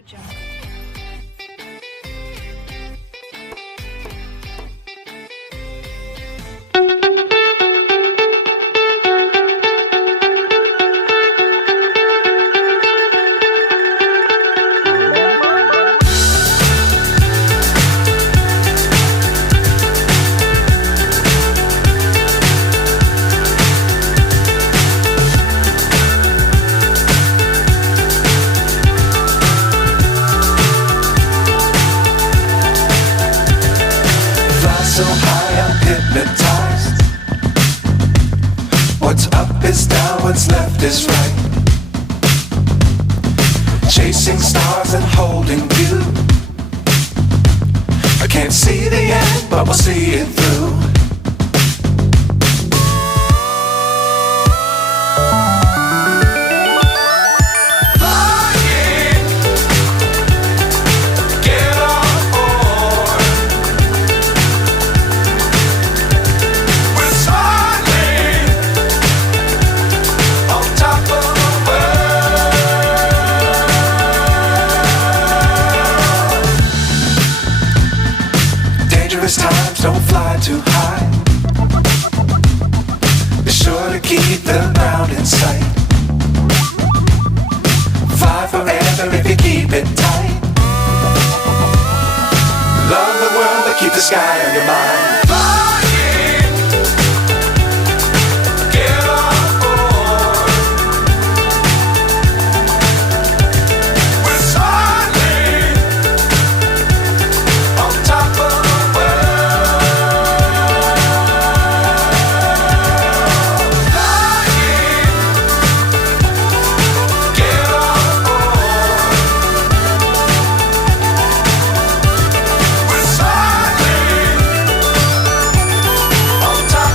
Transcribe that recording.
Jungle. So high I'm hypnotized. What's up is down, what's left is right. Chasing stars and holding you. I can't see the end, but we'll see it through. Dangerous times, don't fly too high. Be sure to keep the ground in sight. Fly forever if you keep it tight. Love the world, but keep the sky on your mind.